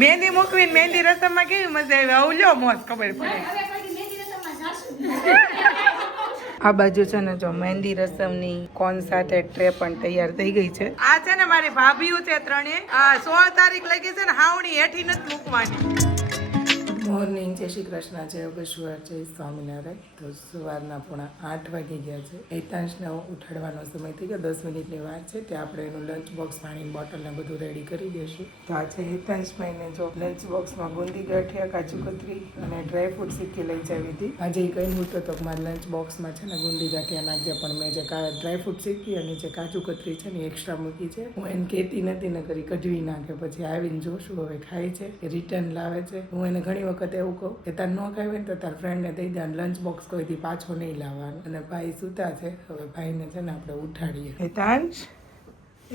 મહેંદી મૂકવી મહેંદી રસમમાં કેવી મજા આવી આવું લ્યો મોત ખબર પડે આ બાજુ છે ને જો મહેંદી રસમની કોન સાથે ટ્રે પણ તૈયાર થઈ ગઈ છે આ છે ને મારી ભાભીઓ છે ત્રણે આ 16 તારીખ લગી છે ને હાવણી હેઠી નથી મૂકવાની મોર્નિંગ જય શ્રી કૃષ્ણ જય યોગેશ્વર જય સ્વામિનારાયણ તો સવારના 8:30 વાગી ગયા છે હેતાંશને ઉઠાડવાનો સમય થઈ ગયો 10 મિનિટની વાર છે ત્યાં આપણે એનું લંચ બોક્સ પાણીની બોટલ ને બધું રેડી કરી દઈશું તો આજે હેતાંશભાઈને જો લંચ બોક્સમાં ગુંદી ગાંઠિયા કાજુ કતરી અને ડ્રાયફ્રૂટ શીખી લઈ જવી હતી આજે એ કહ્યું હતું તો મારા લંચ બોક્સમાં છે ને ગુંદી ગાંઠિયા નાખજે પણ મેં જે ડ્રાયફ્રૂટ શીખી અને જે કાજુ કતરી છે ને એક્સ્ટ્રા મૂકી છે હું એને કહેતી નથી ને કરી કઢવી નાખે પછી આવીને જોશું હવે ખાય છે કે રિટર્ન લાવે છે હું એને ઘણી વખત એવું કહું કે તાર ન ખાય ને તો તાર ફ્રેન્ડને દઈ દે લંચ બોક્સ કોઈથી પાછો નહીં લાવવાનો અને ભાઈ સૂતા છે હવે ભાઈને છે ને આપણે ઉઠાડીએ હેતાંશ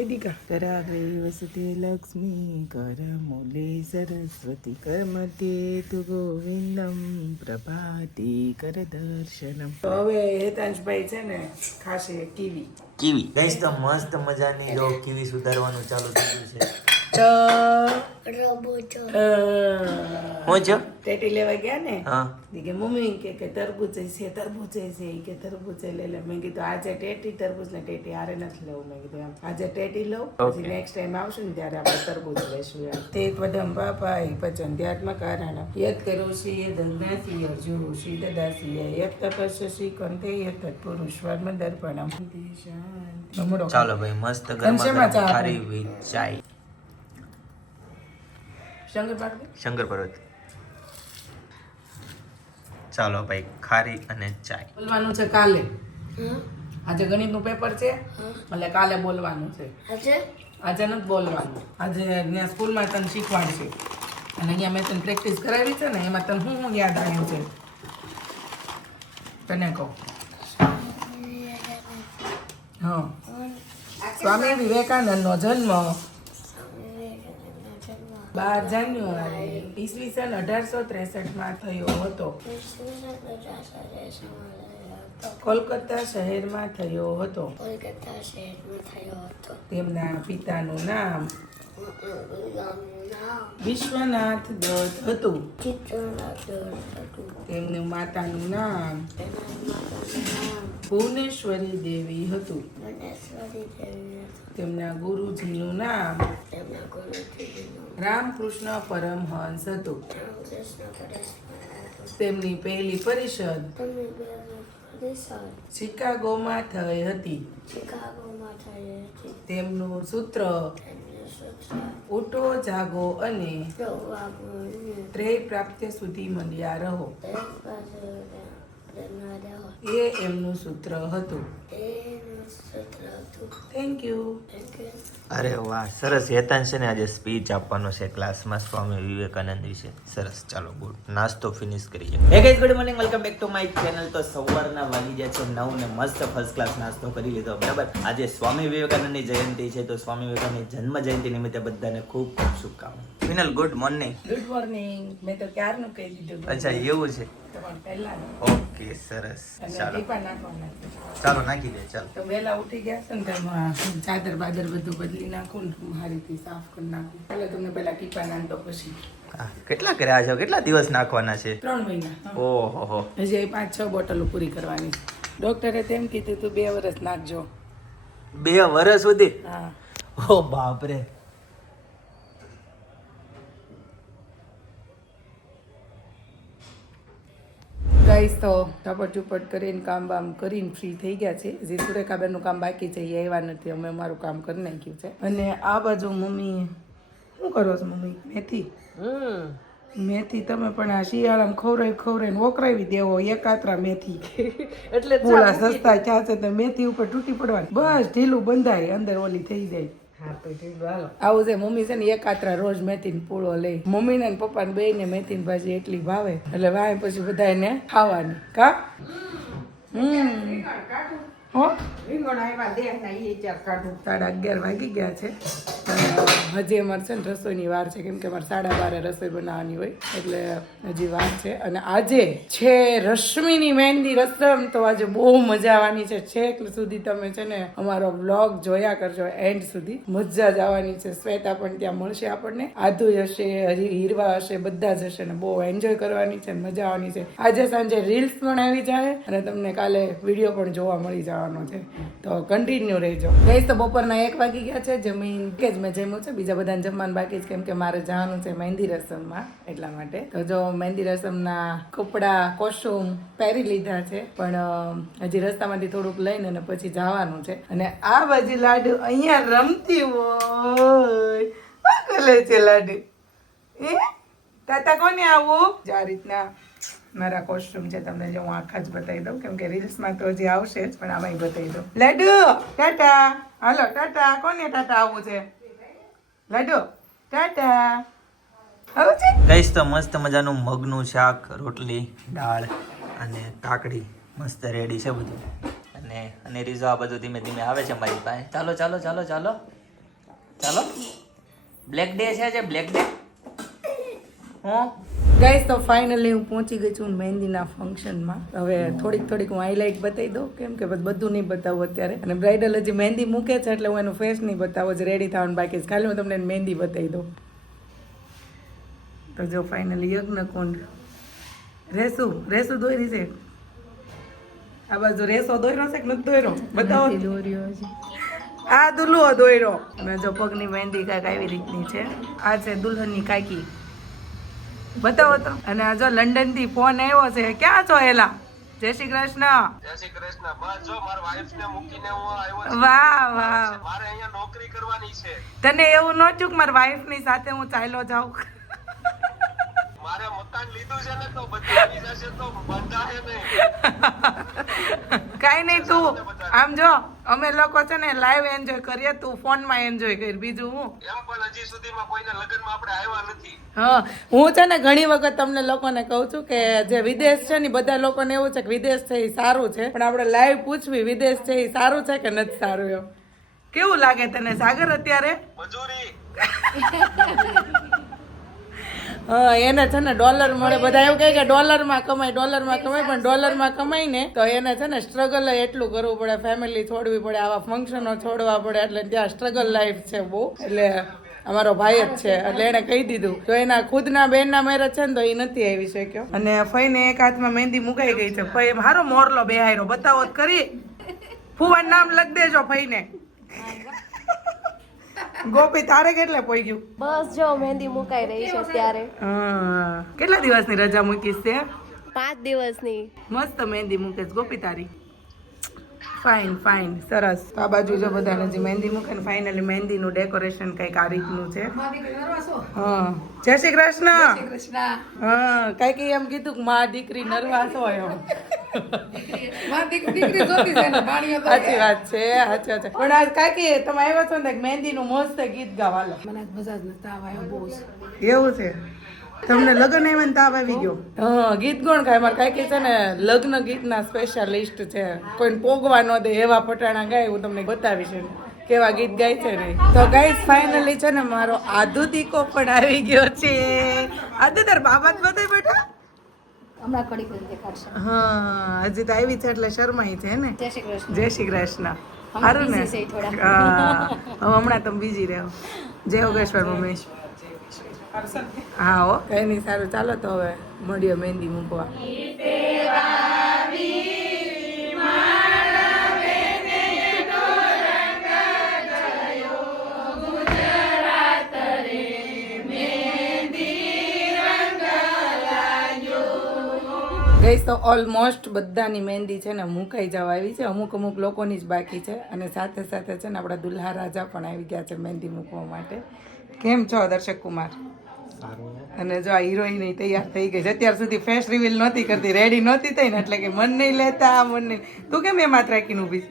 એદિકા કરાવે વસતે લક્ષ્મી કર મૂલે સરસ્વતી કર મધ્યે તુ ગોવિંદમ પ્રભાતી કર દર્શનમ તો હવે હેતાંશભાઈ છે ને ખાશે કીવી ગાઈસ તો મસ્ત મજાની જો કીવી સુધારવાનું ચાલુ થયું છે ટેટી લેવા ગયા ને કે મમ્મી કે તરબૂચ છે કે તરબૂચ લઈ લે મેં કીધું આજે ટેટી તરબૂચ ને ટેટી હારે નથી લેવું મેં કીધું એમ આજે ટેટી લઉં પછી નેક્સ્ટ ટાઈમ આવશું ને ત્યારે આપણે તરબૂચ લઈશું એમ તે પદમ પાપાઈ પચન ધ્યાત્મ કારણ યત કરોશી યદ જ્ઞાસી અર્જુષી દદાસી યત તપસ્યસી કંતે યત તત્પુરુષ વર્મ દર્પણમ ચાલો ભાઈ મસ્ત ગરમા ખારી ચાય શંકર પર્વત ચાલો ભાઈ ખારી અને ચાય બોલવાનું છે કાલે આજે ગણિતનું પેપર છે એટલે કાલે બોલવાનું છે આજે નથી બોલવાનું આજે ત્યાં સ્કૂલમાં તને શીખવાડશે અને અહીંયા મેં તને પ્રેક્ટિસ કરાવી છે ને એમાં તને શું યાદ આવ્યું છે તને કહું હા સ્વામી વિવેકાનંદનો જન્મ 12 જાન્યુઆરી ઈસવીસન 1863 થયો હતો કોલકાતા શહેરમાં થયો હતો તેમના પિતાનું નામ વિશ્વનાથ દત્ત હતું તેમનું માતાનું નામ ભુવનેશ્વરી દેવી હતું તેમના ગુરુજીનું નામ રામકૃષ્ણ પરમહંસ હતું તેમની પહેલી પરિષદ શિકાગોમાં થઈ હતી તેમનું સૂત્ર ઉઠો જાગો અને ત્રેય પ્રાપ્ત્ય સુધી મંડ્યા રહો એ એમનું સૂત્ર હતું થેન્ક યુ અરે વાહ સરસ હેતાંશ છે ને આજે સ્પીચ આપવાનો છે ક્લાસમાં સ્વામી વિવેકાનંદ વિશે સરસ ચાલો બોલ નાસ્તો ફિનિશ કરીએ હે guys good morning welcome back to my channel તો સવારના વાગી ગયા છે 9 ને મસ્ત ફર્સ્ટ ક્લાસ નાસ્તો કરી લીધો બરાબર આજે સ્વામી વિવેકાનંદની જયંતિ છે તો સ્વામી વિવેકાનંદની જન્મ જયંતિ નિમિત્તે બધાને ખૂબ ખૂબ શુભકામનાઓ ફિનલ ગુડ મોર્નિંગ મેં તો ક્યારનું કહી દીધું અચ્છા એવું છે ઓકે સરસ ચાલો ચાલો નાખી દે ચાલો તો વહેલા ઉઠી ગયા છે ને તેમાં ચાદર બાદર બધું બદલી નાખું ને મારીથી સાફ કરી નાખું એટલે તમને પહેલા ટીપા નાખતો પછી કેટલા કર્યા છે કેટલા દિવસ નાખવાના છે 3 મહિના ઓહો હજી 5-6 બોટલો પૂરી કરવાની ડોક્ટરે તેમ કીધું તું 2 વર્ષ નાખજો 2 વર્ષ સુધી હા ઓ બાપરે ગાઈસ તો ઝપટ ઝુપટ કરીને કામ બામ કરીને ફ્રી થઈ ગયા છે જે સુરેખાબેનનું કામ બાકી છે એ આવ્યા નથી અમે અમારું કામ કરી નાખ્યું છે અને આ બાજુ મમ્મી શું કરો છો મમ્મી મેથી તમે પણ આ શિયાળામાં ખવરાઈને વોકરાવી દેવો એકાત્રા મેથી એટલે થોડા સસ્તા ક્યાં છે તો મેથી ઉપર તૂટી પડવાની બસ ઢીલું બંધાય અંદર ઓલી થઈ જાય આવું છે મમ્મી છે ને એકાત્રા રોજ મેથી પૂળો લઈ મમ્મી ને પપ્પા ને બે ને મેથી ની ભાજી એટલી ભાવે એટલે વાય પછી બધા એને ખાવાની કા હો 11:30 વાગી ગયા છે હજી અમારે છે ને રસોઈની વાર છે, કેમ કે અમારે 12:30 રસોઈ બનાવવાની હોય, એટલે હજી વાર છે. અને આજે છે રશ્મિની મહેંદી રસમ, તો આજે બહુ મજા આવવાની છે. છેક સુધી તમે છે ને અમારો વ્લોગ જોયા કરજો, એન્ડ સુધી મજા જ આવવાની છે. શ્વેતા પણ ત્યાં મળશે આપણને, આધુ હશે, હજી હીરવા હશે, બધા જ હશે ને બહુ એન્જોય કરવાની છે, મજા આવવાની છે. આજે સાંજે રીલ્સ પણ આવી જાય અને તમને કાલે વિડીયો પણ જોવા મળી જવાનો છે, તો કન્ટિન્યુ રહેજો. ગઈ તો બપોરના 1 વાગી ગયા છે. જમીન કે જ મેં જમ્યું છે, બીજા બધાને જમવાનું બાકી છે, કેમ કે મારે જવાનું છે મહેંદી રસમમાં, એટલા માટે. તો જો મહેંદી રસમના કપડાં કોસ્ટ્યુમ પહેરી લીધા છે, પણ હજી રસ્તામાંથી થોડુંક લઈને અને પછી જવાનું છે. અને આ બાજુ લાડુ અહીંયા રમતી હોય, કરે છે લાડુ. તાતા કોને આવું? આ રીતના મારા કોસ્ટ્યુમ છે, તમને જો હું આખા જ બતાવી દઉં, કેમ કે રીલ્સમાં તો હજી આવશે જ, પણ આમાંય બતાવી દઉં. લાડુ ટાટા, હાલો ટાટા. કોને ટાટા આવવું છે? લાડુ ટાટા આવું છે. ગાઈસ તો મસ્ત મજાનું મગનું શાક, રોટલી, દાળ અને કાકડી મસ્ત રેડી છે બધું. અને રીઝો આ બધું ધીમે ધીમે આવે છે મારી પાસે. ચાલો ચાલો ચાલો ચાલો ચાલો. બ્લેક ડે છે આજે, બ્લેક ડે. હું ગાઈસ તો ફાઇનલી હું પહોંચી ગઈ છું મહેંદીના ફંક્શનમાં. હવે થોડીક હું હાઇલાઇટ બતાવી દઉં, કેમ કે બધું નહીં બતાવું અત્યારે. અને બ્રાઇડલ હજી મહેંદી મૂકે છે, એટલે હું એનું ફેસ નહીં બતાવું, જ રેડી થવાનું બાકી છે. ખાલી હું તમને મહેંદી બતાવી દઉં. તો જો ફાઇનલી યજ્ઞકુંડ રેસુ દોરી છે. આ બાજુ રેસો દોર્યો છે કે નથી દોર્યો? બતાવો. આ દુલ્હો દોર્યો. અને જો પગની મહેંદી કાંઈક આવી રીતની છે. આ છે દુલ્હનની કાકી, બતાવો તો. અને આ જો લંડન થી ફોન આવ્યો છે. ક્યાં છો એલા? જય શ્રી કૃષ્ણ. જય શ્રી કૃષ્ણ. બસ જો મારા વાઈફ ને મૂકીને હું આવ્યો છું. વાહ વાહ. મારે અહીંયા નોકરી કરવાની છે. તને એવું ન થયું કે મારા વાઈફ ની સાથે હું ચાલ્યો જાઉં? મારે મકાન લીધું છે ને, તો બધી આવી જશે તો બંધાશે નહીં. કાઈ નહીં, તું આમ જો, અમે લોકો છે ને લાઈવ એન્જોય કરીએ, તું ફોન માં એન્જોય કરી. બીજું હું એમ પણ હજી સુધીમાં કોઈને લગ્નમાં આપણે આવ્યા નથી. હા, હું છે ને ઘણી વખત તમને લોકોને કહું છું કે જે વિદેશ છે ને, બધા લોકોને એવું છે કે વિદેશ છે એ સારું છે, પણ આપણે લાઈવ પૂછવી વિદેશ છે એ સારું છે કે નથી સારું. એમ કેવું લાગે તને સાગર અત્યારે? મજૂરી હા, એને છે ને ડોલર મળે. બધા એવું કહે કે ડોલરમાં કમાય, પણ ડોલરમાં કમાય ને તો એને છે ને સ્ટ્રગલ એટલું કરવું પડે, ફેમિલી છોડવી પડે, આવા ફંક્શનો છોડવા પડે, એટલે ત્યાં સ્ટ્રગલ લાઈફ છે બહુ. એટલે અમારો ભાઈ જ છે, એટલે એને કહી દીધું. તો એના ખુદના બેનના મેરેજ છે ને, તો એ નથી આવી શક્યો. અને ફઈને એક હાથમાં મહેંદી મુકાઈ ગઈ છે. ફઈ મારો મોરલો બેહાયરો બતાવો જ કરી. ફુવાનું નામ લખ દેજો ફઈને. ગોપી તારે કેટલે પોઈ ગયું? બસ જો મહેંદી મુકાઈ રહી છે અત્યારે. કેટલા દિવસની રજા મૂકીશ તે? 5 દિવસની. મસ્ત મહેંદી મૂકે છે ગોપી તારી. ફાઇન સરસ. આ બાજુ જો બધા હજી મહેંદી મૂકે ને ફાઇનલી મહેંદીનું ડેકોરેશન કંઈક આ રીતનું છે. હા, જય શ્રી કૃષ્ણ. હા, કઈક એમ કીધું કે માં દીકરી નરવાસ હોય એમ. સાચી વાત છે. પણ આજ કાકી તમે આવ્યા છો ને, મહેંદીનું મસ્ત ગીત ગાવાલો. એવું છે? તમને લગ્ન આવ્યા ને તાવ આવી ગયો? હા, ગીત કોણ ગાય? મારે કાંઈક છે ને લગ્ન ગીતના સ્પેશિયાલિસ્ટ છે, કોઈને પોગવા ન દે એવા પટાણા ગાય. હું તમને બતાવીશ કેવા ગીત ગાય છે ને. તો ગાઈસ ફાઇનલી છે ને મારો આદુ દીકો પણ આવી ગયો છે. આદુ તાર બાબા જ બતાવી બેઠા. હમણાં કડી કરી દેખાડશે. હા, હજી તો આવી છે એટલે શરમાઈ છે ને. જય શ્રી કૃષ્ણ. જય શ્રી કૃષ્ણ. સારું ને? હા, હવે હમણાં તમે બીજી રહો. જય યોગેશ્વર મમ્મી. હા હો, કઈ નહીં. સારું, ચાલો તો હવે મળીએ મહેંદી મૂકવા. ગઈસ તો ઓલમોસ્ટ બધાની મહેંદી છે ને મુકાઈ જવા આવી છે. અમુક લોકોની જ બાકી છે. અને સાથે સાથે છે ને આપણા દુલ્હા રાજા પણ આવી ગયા છે મહેંદી મૂકવા માટે. કેમ છો દર્શક કુમાર? અને જો આ હિરોઈન તૈયાર થઈ ગઈ છે. અત્યાર સુધી ફેસ રિવીલ નહોતી કરતી, રેડી નહોતી થઈ ને, એટલે કે મન નહીં લેતા, મન નહીં. તું કેમ એમાં રાખીને ઊભી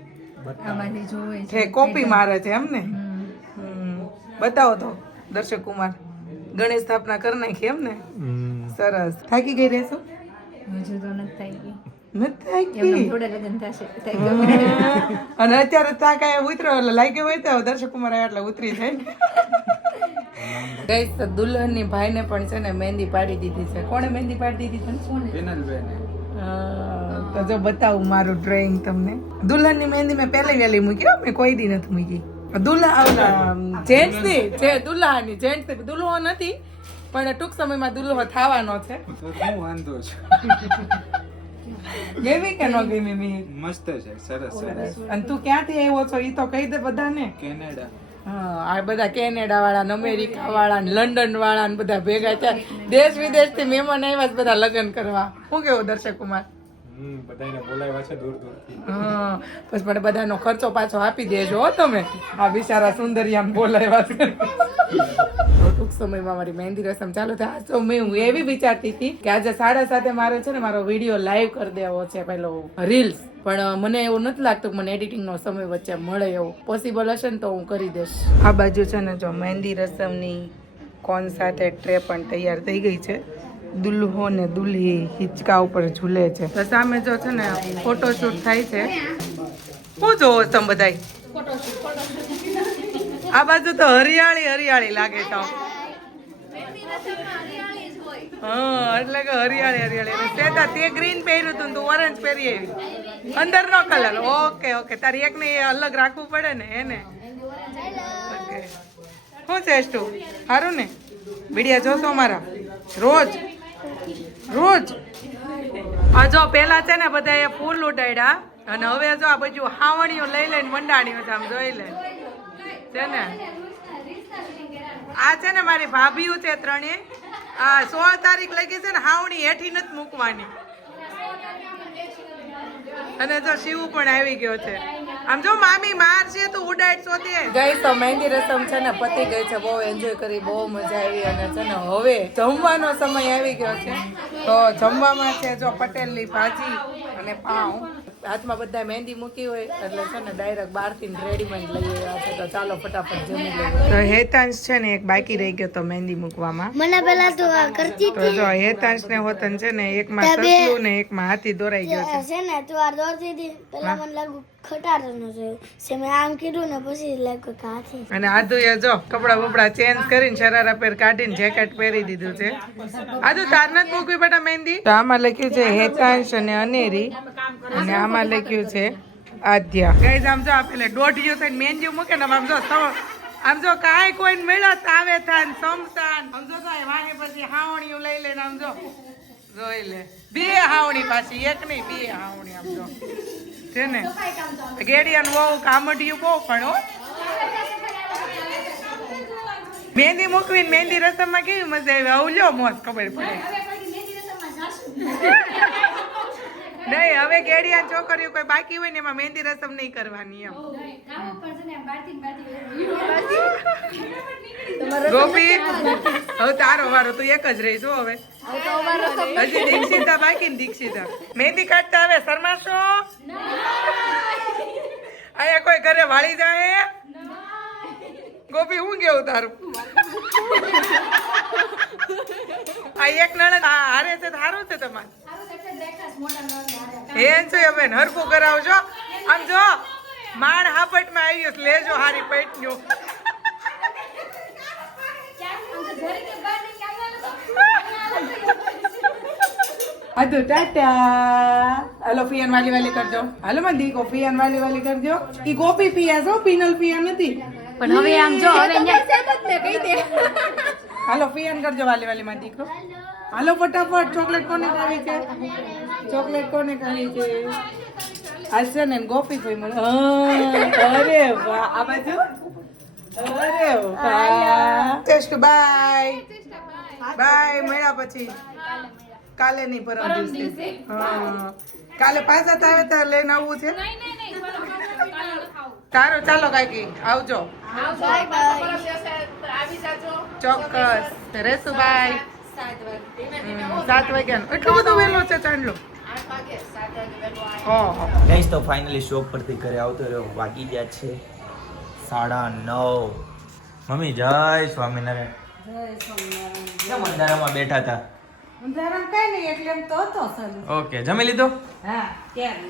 છે? કોપી મારે છે એમ ને? બતાવો તો દર્શક કુમાર. ગણેશ સ્થાપના કરી નાખી એમ ને? સરસ. થાકી ગઈ રહેશો? હજુ તો નથી થઈ ગઈ. નથી થાકી. થોડા લગ્ન થશે અને અત્યારે તા કાંઈ ઉતરો એટલે લાગ્યો હોય તો દર્શક કુમાર આવ્યા એટલે ઉતરી જાય. ગઈસ તો દુલ્હનની ભાઈને પણ છે ને મહેંદી પાડી દીધી છે. કોણે મહેંદી પાડી દીધી તને? તો જો બતાવું મારું ડ્રોઈંગ તમને. દુલ્હનની મહેંદી મેં પહેલી વહેલી મૂકી હો, મેં કોઈ દી નથી મૂકી. જેન્ટ્સની જે દુલ્હાની જેન્ટ્સ દુલ્હો નથી પણ ટૂંક સમયમાં દુલ્હો થવાનો છે. ગમી કે ન ગમી? મસ્ત છે, સરસ સરસ. અને તું ક્યાંથી આવ્યો છો ઈ તો કહી દે બધાને. કેનેડા. હા, આ બધા કેનેડા વાળા ને અમેરિકા વાળા ને લંડન વાળા ને બધા ભેગા થયા. દેશ વિદેશ થી મહેમાન આવ્યા છે બધા લગ્ન કરવા. શું કેવું દર્શક કુમાર? બધાને બોલાવ્યા છે દૂર દૂરથી. હા, પછી પણ બધાનો ખર્ચો પાછો આપી દેજો હો તમે. આ બિચારા સુંદરિયાને બોલાવ્યા છે. ટૂંક સમયમાં મારી મહેંદી રસમ ચાલુ થાય. આજ તો હું એવી વિચારતી હતી કે આજે 7:30 મારે છે ને મારો વિડીયો લાઈવ કરી દેવો છે, પેલો રીલ્સ. પણ મને એવું નથી લાગતું કે મને એડિટિંગ નો સમય વચ્ચે મળે. એવું પોસિબલ હશે ને તો હું કરી દઈશ. આ બાજુ છે ને જો મહેંદી રસમની કોન સાથે ટ્રે પણ તૈયાર થઈ ગઈ છે. દુલ્હો ને દુલ્હી હિંચકા ઉપર ઝૂલે છે. તો સામે જો છે ને ફોટોશૂટ થાય છે. શું જોવો તમે બધાય? આ બાજુ તો હરિયાળી હરિયાળી લાગે તો. હા, એટલે કે હરિયાળી હરિયાળી. સેતા તે ગ્રીન પહેર્યું હતું, તું ઓરેન્જ પહેરી આવી. અંદર નો કલર. ઓકે ઓકે, તારી એક ને અલગ રાખવું પડે ને એને. ઓકે, શું છે તું? સારું ને? વિડિયા જોશો મારા રોજ રોજ? આ જો પેલા છે ને બધા ફૂલ ઉડાડ્યા અને હવે જો આ બધું હાવણીઓ લઈ લઈને મંડાણીઓ આમ જોઈ લે છે ને. આ છે ને મારી ભાભીઓ છે ત્રણે. આ 16 તારીખ લગી છે ને હાવણી હેઠી નથી મૂકવાની. અને જો શિવ પણ આવી ગયો છે. આમ જો મામી માર છે તો ઉડાડશો તે. ગઈ તો મહેંદી રસમ છે ને પતી ગઈ છે. બહુ એન્જોય કરી, બહુ મજા આવી. અને છે ને હવે જમવાનો સમય આવી ગયો છે. તો જમવામાં છે જો પટેલની ભાજી અને પાઉં. હાથમાં બધા મહેંદી મૂકી હોય એટલે છે ને ડાયરેક્ટ બહારથી રેડીમેડ લઈ આવ્યા છે. તો ચાલો ફટાફટ જમી લઈએ. તો હેતાંશ છે ને એક બાકી રહી ગયો તો મહેંદી મૂકવામાં. મને પેલા તો આ કરતી તો જો હેતાંશ ને હોતન છે ને એકમાં સસલું ને એકમાં હાથી દોરાઈ ગયો છે. છે ને તું આ દોરતી હતી પેલા મને લાગુ ખટારનો છે મેં આમ કીધું ને પછી લાગ્યું કે હાથી. અને આદુએ જો કપડા બપડા ચેન્જ કરીને શરારા પેર કાઢીને જેકેટ પહેરી દીધું છે. આદુ તાર નથી મૂકવી બેટા મહેંદી. તો આમાં લખ્યું છે હેતાંશ અને અનેરી અને આમાં લખ્યું છે આદ્યા. ગાઈઝ આમ જો પેલે દોઢિયો થઈને મહેંદી મૂકે ને આમ જો આમ જો કાંઈ કોઈને મળ્યા તાવે થાન સમતાન આમ જો વાહે પછી હાવણીયું લઈ લે ને આમ જો જોઈ લે. 2 હાવણી પાછી, એક નહીં 2 હાવણી. આમ જો છે ને ગેડિયાનું બહુ કામડિયું બહુ પણ હો. મહેંદી મૂકવી મહેંદી રસમમાં કેવી મજા આવી. આવલ્યો મોજ ખબર પડે. નહીં હવે ગેડિયા છોકરીઓ કોઈ બાકી હોય ને એમાં મહેંદી રસમ નહીં કરવાની એમ. ગોપી હવે તારો વારો, તું એક જ રહીશ હો હવે. હજી દીક્ષિતા બાકી ને દીક્ષિતા મહેંદી કાઢતા હવે શરમાશો? અહીંયા કોઈ ઘરે વાળી જાય? ગોપી હું કેવું તારું? આ એક નણંદ હારે છે સારું છે તમારે. હેન છે બેન હરખું કરાવજો. આમ જો માણ હાપટમાં આવ્યો લેજો હારી પૈટન્યો. આદુ ટાટા. હાલો ફિયાન વાલી વાલી કરજો. હાલો માં દીકો ફિયાન વાલી વાલી કરજો. ઈ ગોપી પિયા છો, પીનલ પિયા નથી. પણ હવે આમ જો હવે કહી દે. હાલો ફિયાન કરજો વાલી વાલી માં દીકરો. હાલો ફટાફટ. ચોકલેટ કોને ખાવી છે? ચોકલેટ કોને ખાવી છે? આજ છે ને ગોપી ભાઈ મળે. અરે વાહ. આ બાજુ અરે વાહ. Test bye bye. મળ્યા પછી કાલે નહીં પરમ દિવસે. હા કાલે પાછા થાય ત્યારે લઈને આવવું છે. સારું ચાલો કાકી આવજો. ચોક્કસ રેસુભાઈ. 7 વાગ્યા. એટલું બધું વહેલું છે ચાંદલો? ગાઈસ તો ફાઇનલી શોપ પરથી ઘરે આવતો રહ્યો. વાગી ગયા છે 9:30. મમ્મી જય સ્વામિનારાયણ. કેમ અંધારામાં બેઠા હતા? અંધારામાં કાંઈ નહીં એટલે એમ તો હતો ચાલુ. ઓકે જમી લીધું? હા ક્યારે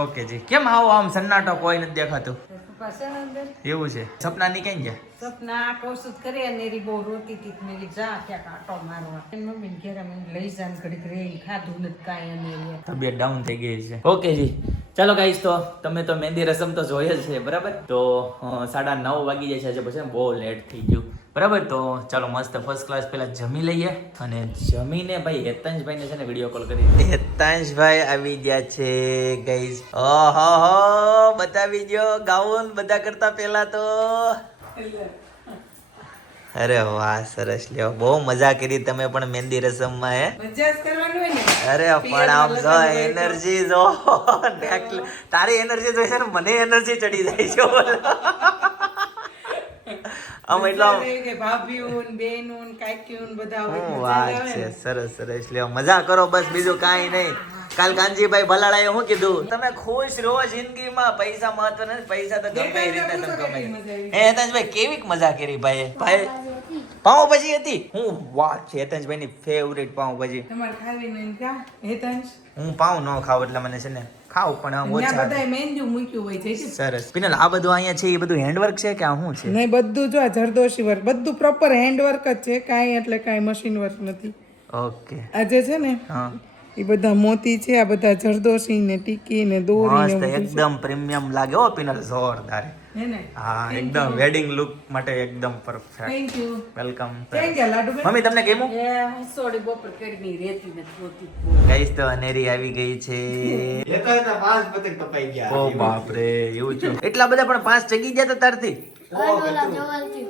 ઓકે જી. કેમ આવો આમ સન્નાટો કોઈ નથી દેખાતું? પાસે અંદર એવું છે. સપનાની કઈ ગયા? સપના કૌશિક કરે નેરી બહુ રોતી હતી મેં કીધું જા ક્યાંક આટો મારવા એની મમ્મીને ઘેર અમે લઈ જાન ઘડીક રહી ખાધું નથી કાંઈ અને તબિયત ડાઉન થઈ ગઈ છે. ઓકે જી ચાલો ગાઈસ, તો તમે તો મહેંદી રસમ તો જોઈએ જ છે બરાબર. તો 9:30 વાગી જાય છે આજે, પછી બહુ લેટ થઈ ગયું બરાબર. તો ચાલો મસ્ત ફર્સ્ટ ક્લાસ પેલા જમી લઈએ અને જમીને ભાઈ હેતાંશભાઈને છે ને વિડીયો કોલ કરી. હેતાંશભાઈ આવી ગયા છે ગાઈસ. ઓહો બતાવી દો ગાઉન બધા કરતા પહેલા તો. અરે વાહ સરસ લ્યો, બહુ મજા કરી તમે પણ મહેંદી રસમમાં હે. મજા જ કરવાનું હોય ને. અરે પણ આમ જો એનર્જી જો તારી એનર્જી જોઈ છે ને મને એનર્જી ચડી જાય છે આમ એટલો કે ભાભીઓન બેનોન કાકીઓન બધા હોય હું મજા વાત આવે છે. ને. સરસ સરસ લ્યો, મજા કરો બસ, બીજું કાંઈ નહીં. કાલ કાનજીભાઈ ભલાડાએ શું કીધું? તમે ખુશ રહો જિંદગીમાં, પૈસા મહત્વ નથી, પૈસા તો ગમે એ રીતે તમે કમાઈ. હેતાંશભાઈ કેવીક મજા કરી ભાઈ પાઉંભાજી હતી. હું વાત છે હેતાંશભાઈ ની ફેવરેટ પાઉંભાજી. તમારે ખાવી નહીં ક્યાં હેતાંશ હું પાઉં ન ખાવ એટલે મને છે ને ખાવ પણ આમ ત્યાં ઓછા. બધાય મહેંદી મૂક્યું હોય છે સરસ. પિનલ આ બધું અહીંયા છે એ બધું હેન્ડવર્ક છે કે આ શું છે? નહીં બધું જો આ જરદોશી વર્ક બધું પ્રોપર હેન્ડવર્ક જ છે, કાંઈ એટલે કાંઈ મશીન વર્ક નથી. ઓકે આ જે છે ને હા એ બધા મોતી છે, આ બધા જરદોશી ને ટીકી ને દોરી ને મસ્ત બધું છે. એકદમ પ્રીમિયમ લાગે હો પિનલ, જોરદાર. હે ને હા એકદમ વેડિંગ લુક માટે એકદમ પરફેક્ટ. Thank you. વેલકમ. ક્યાં ગયા લાડુ બેન? મમ્મી તમને કેમું? સોડી બપોર કરી રેતી નથી હોતી. ગાઈસ તો અનેરી આવી ગઈ છે. ઓ બાપ રે એવું છે. એટલા બધા પણ 5 જગી ગયા તો તારથી ઓલા જવલથી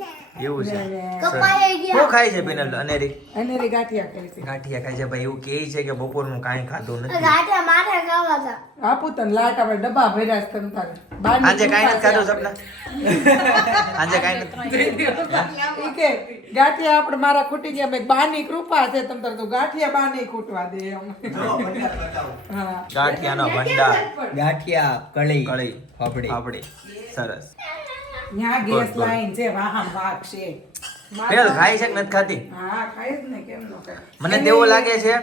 એવું છે. કપાઈ ગયા. શું ખાય છે પિનલ અનેરી? અને રે ગાંઠિયા કરી છે. ગાંઠિયા ખાય છે ભાઈ. એવું કહે છે કે બપોરનું કાંઈ ખાધું નથી. ગાંઠિયા માથે ખાવા હતા. આપું તને લાટ આપણે ડબ્બા ભર્યા છે તમ તારે. બહારની આજે કાંઈ નથી ખાધું કૃપા સપના? આજે કાંઈ નથી. છે. ઈ કે ગાંઠિયા આપણે મારા ખૂટી ગયા મેં બાની કૃપા છે તમ તારે તો ગાંઠિયા બા નહીં ખૂટવા દે એમ. હા ગાંઠિયાનો ભંડાર, ગાંઠિયા કળી કળી, પાપડી પાપડી. સરસ. ત્યાં ગેસ લાઈન છે વાહન વાગ છે. પેલ ખાય છે કે નથી ખાતી? હા ખાય જ ને કેમ ન ખાય. મને તો એવું લાગે છે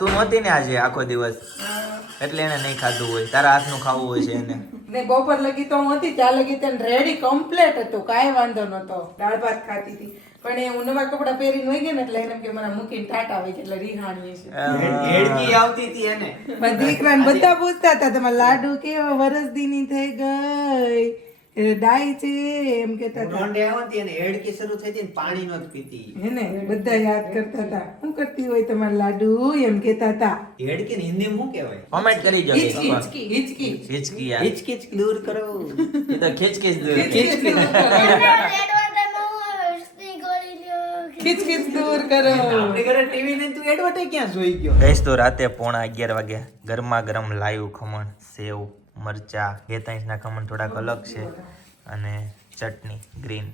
તું નહોતી ને આજે આખો દિવસ એટલે એને નહીં ખાધું હોય. તારા હાથનું ખાવું હોય છે એને. ને બપોર લગી તો હું હતી ત્યાં લગી તેને રેડી કમ્પ્લીટ હતું, કાંઈ વાંધો નતો. દાળ ભાત ખાતી હતી પણ એ હું નવા કપડા પહેરીને વહી ગઈ ને એટલે એને એમ કે મને મૂકીને ટાટા આવી એટલે રીહાણી છે. હેડકી આવતી હતી એને પણ દીકરાને બધા પૂછતા હતા તમારા લાડુ કેવો વરસદીની થઈ ગઈ ડાઈ છે એમ કેતા હતા. રોંડે આવતી અને હેડકી શરૂ થઈ હતી ને પાણી નો પીતી. હે ને બધા યાદ કરતા હતા શું કરતી હોય તમારા લાડુ એમ કેતા હતા. હેડકી ને હિન્દી શું કહેવાય? કોમેન્ટ કરી જો. હિચકી હિચકી હિચકી હિચકી યાર. હિચકિચ દૂર કરો. એ તો ખીચ દૂર. ખીચ દૂર કરો. આપણી ઘરે ટીવી ને તું એડવર્ટાઈઝ ક્યાં જોઈ ગયો? ગઈશ તો રાતે 11:30 વાગે ગરમા ગરમ લાઈવ ખમણ, સેવ, મરચા. હેતાંશના ખમણ થોડાક અલગ છે અને ચટણી ગ્રીન.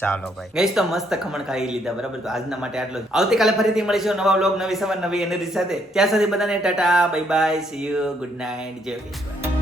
ચાલો ભાઈ ગઈશ તો મસ્ત ખમણ ખાઈ લીધા બરાબર. તો આજના માટે આટલો જ. આવતીકાલે ફરીથી મળીશું નવા વ્લોગ, નવી સવાર, નવી એનર્જી સાથે. ત્યાં સુધી બધાને Tata bye bye, C you, good night, જય વિશ્વ.